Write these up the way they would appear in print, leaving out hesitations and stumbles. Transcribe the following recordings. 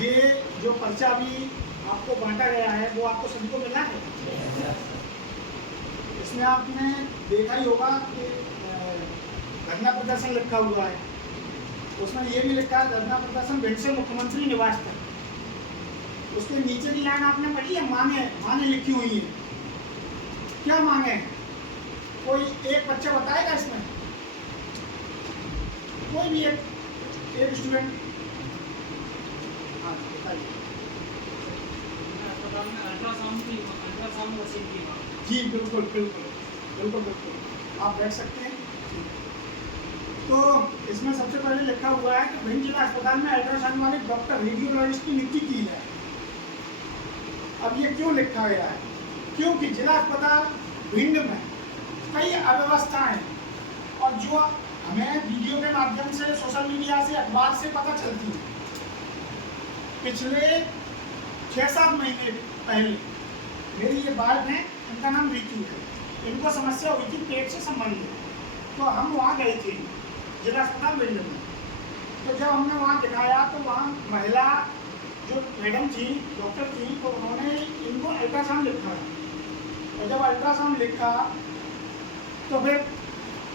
ये जो पर्चा भी आपको बांटा गया है वो आपको सभी को मिला है। इसमें आपने देखा ही होगा कि धरना प्रदर्शन लिखा हुआ है, उसमें ये भी लिखा है धरना प्रदर्शन भिंड से मुख्यमंत्री निवास तक। उसके नीचे की लाइन आपने पढ़ी है, मांगे मांगे लिखी हुई है। क्या मांगे हैं? कोई एक बच्चा बताएगा इसमें? कोई भी एक स्टूडेंट? हाँ बताइए। अल्ट्रासाउंड मशीन की। जी बिल्कुल बिल्कुल बिल्कुल बिल्कुल, आप बैठ सकते हैं। तो इसमें सबसे पहले लिखा हुआ है कि भिंड जिला अस्पताल में अल्ट्रासाउंड वाले डॉक्टर रेडियोलॉजिस्ट की नियुक्ति की है। अब ये क्यों लिखा गया है? क्योंकि जिला अस्पताल भिंड में कई अव्यवस्थाएं और जो हमें वीडियो के माध्यम से, सोशल मीडिया से, अखबार से पता चलती है। पिछले 6-7 महीने पहले मेरी ये बात है, इनका नाम रीतू है, इनको समस्या हुई थी पेट से संबंधित। तो हम वहाँ गए थे जिला अस्पताल भिंड में। तो जब हमने वहाँ दिखाया तो वहाँ महिला जो मैडम थी, डॉक्टर थी, तो उन्होंने इनको अल्ट्रासाउंड लिखा। और जब अल्ट्रासाउंड लिखा तो फिर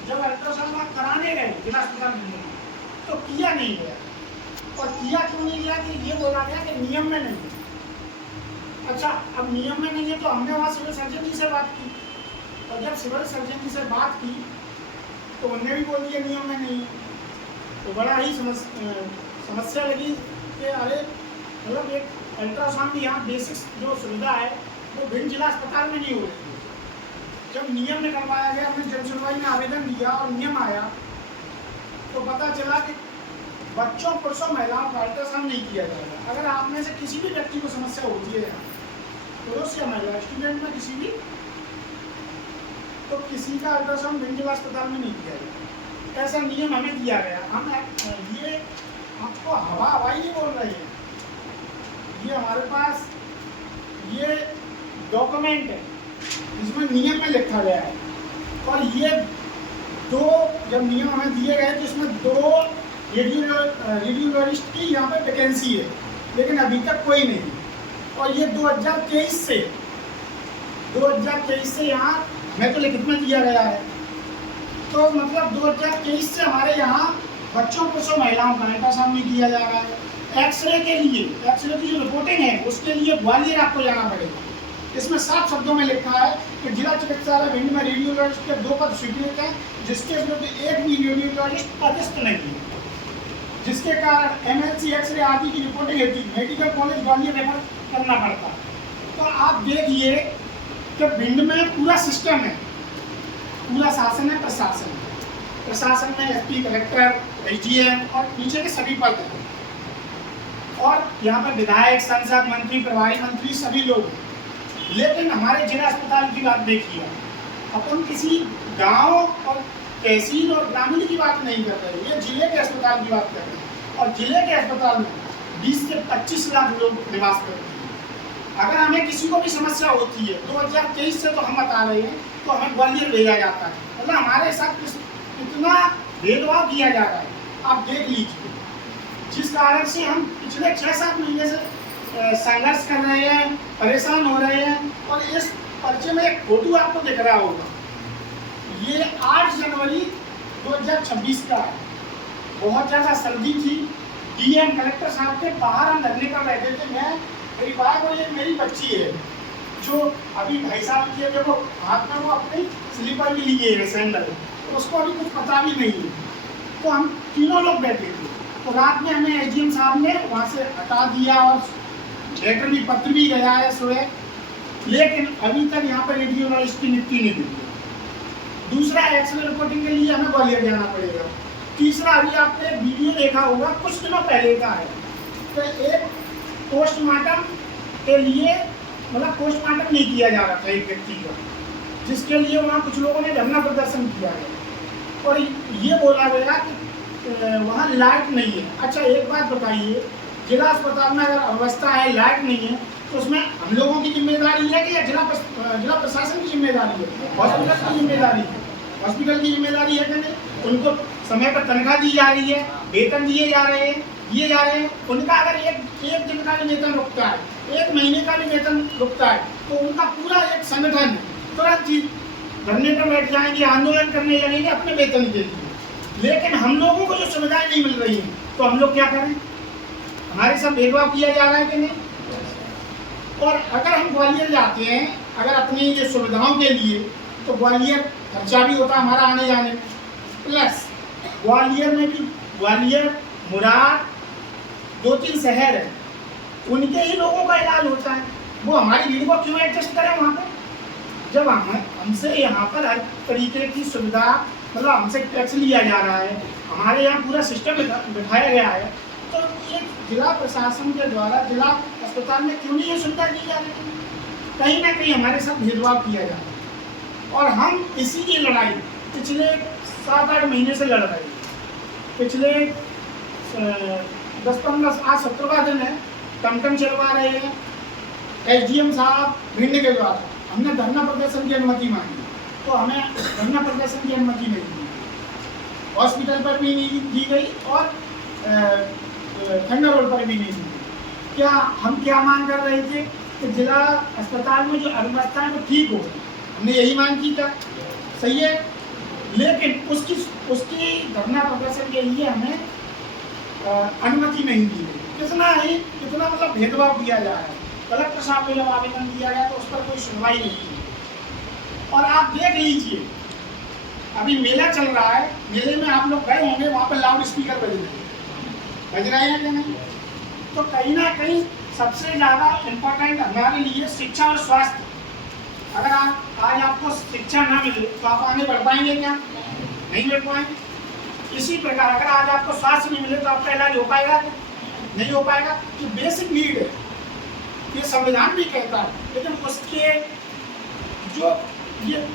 जब अल्ट्रासाउंड कराने गए जिला अस्पताल भिंड में तो किया नहीं गया। और किया क्यों नहीं गया कि ये बोला गया कि नियम में नहीं है। अच्छा, अब नियम में नहीं है तो हमने वहाँ सिविल सर्जन जी से बात की, और जब सिविल सर्जन जी से बात की तो उन्होंने भी बोल दिया नियम में नहीं है। तो बड़ा ही समस्या लगी कि अरे मतलब एक अल्ट्रासाउंड की यहाँ बेसिक जो सुविधा है वो भिंड जिला अस्पताल में नहीं हो रही। जब नियम में करवाया गया, हमने जन सुनवाई में आवेदन दिया और नियम आया तो पता चला कि बच्चों, पुरुषों, महिलाओं का अल्ट्रासाउंड नहीं किया जाएगा। अगर आप में से किसी भी व्यक्ति को समस्या होती है, पुरुष या महिला, स्टूडेंट में किसी भी, तो किसी का अल्ट्रासाउंड भिंड जिला अस्पताल में नहीं किया जाएगा। ऐसा नियम हमें दिया गया। हम ये आपको हवाई नहीं बोल रहे हैं, ये हमारे पास ये डॉक्यूमेंट है जिसमें नियम में लिखा गया है। और ये दो जब नियम हमें दिए गए तो इसमें 2 रेडियोलॉजिस्ट की यहाँ पे वैकेंसी है, लेकिन अभी तक कोई नहीं। और ये 2023 से यहाँ हमें तो लिखित में दिया गया है। तो मतलब 2023 से हमारे यहाँ बच्चों, पुरुषों, महिलाओं का अल्ट्रासाउंड नहीं किया जा रहा है। एक्सरे के लिए, एक्सरे की जो रिपोर्टिंग है उसके लिए ग्वालियर आपको जाना पड़ेगा। इसमें साफ शब्दों में लिखा है कि जिला चिकित्सालय भिंड में रेडियोलॉजिस्ट के 2 पद स्वीकृत हैं, जिसके विरुद्ध एक भी रेडियोलॉजिस्ट पदस्थ नहीं है, जिसके कारण एमएलसी, एक्सरे आदि की रिपोर्टिंग होती है, मेडिकल कॉलेज ग्वालियर रेफर करना पड़ता। तो आप देखिए कि भिंड में पूरा सिस्टम है, पूरा शासन है, प्रशासन में एसपी, कलेक्टर, एसडीएम और नीचे के सभी पद हैं। और यहाँ पर विधायक, सांसद, मंत्री, प्रभारी मंत्री सभी लोग हैं। लेकिन हमारे जिला अस्पताल की बात देखिए, अपन किसी गांव और तहसील और ग्रामीण की बात नहीं कर रहे, ये जिले के अस्पताल की बात कर रहे हैं। और जिले के अस्पताल में 20 से 25 लाख लोग निवास करते हैं। अगर हमें किसी को भी समस्या होती है, 2023 से तो हम बता रहे हैं, तो हमें ग्वालियर भेजा जाता है। मतलब हमारे साथ कितना भेदभाव किया जा रहा है, आप देख लीजिए। जिस कारण से हम पिछले 6-7 महीने से संघर्ष कर रहे हैं, परेशान हो रहे हैं। और इस पर्चे में एक फोटो आपको दिख रहा होगा, ये 8 जनवरी 2026 का है। बहुत ज़्यादा सर्दी थी, डीएम, कलेक्टर साहब के बाहर हम धरने पर बैठे थे। मैं, मेरी बात, और ये मेरी बच्ची है जो अभी भाई साहब की है, देखो हाथ में वो अपनी स्लीपर भी लिए है, सैंडल, तो उसको अभी कुछ पता भी नहीं है। तो हम तीनों लोग बैठे थे। तो रात में हमें एसडीएम साहब ने वहाँ से हटा दिया और लेटर भी, पत्र भी गया है सुबह, लेकिन अभी तक यहाँ पर रेडियोलॉजिस्ट की नियुक्ति नहीं हुई। दूसरा, एक्सरे रिपोर्टिंग के लिए हमें ग्वालियर जाना पड़ेगा। तीसरा, अभी आपने वीडियो देखा होगा, कुछ दिनों पहले का है, तो एक पोस्टमार्टम के लिए, मतलब पोस्टमार्टम नहीं किया जा रहा था एक व्यक्ति का, जिसके लिए वहाँ कुछ लोगों ने धरना प्रदर्शन किया है। और ये बोला गया कि वहाँ लाइट नहीं है। अच्छा, एक बात बताइए, जिला अस्पताल में अगर अवस्था है, लाइट नहीं है, तो उसमें हम लोगों की जिम्मेदारी है कि या जिला प्रशासन की जिम्मेदारी है, हॉस्पिटल की जिम्मेदारी है? हॉस्पिटल की जिम्मेदारी है कि नहीं? उनको समय पर तनख्वाह दी जा रही है, वेतन दिए जा रहे हैं, उनका अगर एक दिन का भी वेतन रुकता है, एक महीने का भी वेतन रुकता है, तो उनका पूरा एक संगठन तुरंत ही धरने पर बैठ जाएंगे, आंदोलन करने लगेंगे अपने वेतन के लिए। लेकिन हम लोगों को जो सुविधाएं नहीं मिल रही हैं, तो हम लोग क्या करें? हमारे साथ भेदभाव किया जा रहा है कि नहीं? और अगर हम ग्वालियर जाते हैं अगर अपनी ये सुविधाओं के लिए, तो ग्वालियर खर्चा भी होता है हमारा आने जाने में, प्लस ग्वालियर में भी ग्वालियर, मुराद 2-3 शहर है, उनके ही लोगों का इलाज होता है। वो हमारी भीड़ को क्यों एडजस्ट करें वहाँ पर? जब हमसे यहाँ पर हर तरीके की सुविधा, मतलब हमसे टैक्स लिया जा रहा है, हमारे यहाँ पूरा सिस्टम बिठाया गया है, तो ये जिला प्रशासन के द्वारा जिला अस्पताल में क्यों नहीं ये सुविधा दी जा रही? कहीं ना कहीं हमारे साथ भेदभाव किया जा रहा है। और हम इसी की लड़ाई पिछले 7-8 महीने से लड़ रहे हैं। पिछले 10-15 आज 17वां दिन है, टमटम चलवा रहे हैं SDM साहब भिंड के द्वारा। हमने धरना प्रदर्शन की अनुमति मांगी, तो हमें धरना प्रदर्शन की अनुमति नहीं दी, हॉस्पिटल पर भी नहीं दी गई और खंडा रोड पर भी नहीं दी गई। क्या हम क्या मांग कर रहे थे कि जिला अस्पताल में जो अव्यवस्था है वो ठीक हो, हमने यही मांग की था, सही है। लेकिन उसकी धरना प्रदर्शन के लिए हमें अनुमति नहीं दी गई। कितना मतलब भेदभाव किया जा रहा है। कलेक्टर साहब ने जब आवेदन दिया गया तो उस पर कोई सुनवाई नहीं की। और आप देख लीजिए, अभी मेला चल रहा है, मेले में आप लोग गए होंगे, वहाँ पर लाउड स्पीकर बज रहे हैं कि नहीं? तो कहीं ना कहीं सबसे ज़्यादा इम्पोर्टेंट हमारे लिए शिक्षा और स्वास्थ्य। अगर आज आपको शिक्षा ना मिले तो आप आगे बढ़ पाएंगे क्या? नहीं बढ़ पाएंगे। इसी प्रकार अगर आज आपको स्वास्थ्य नहीं मिले तो आपका इलाज हो पाएगा? नहीं हो पाएगा। जो बेसिक नीड है, ये संविधान भी कहता है, लेकिन उसके जो ये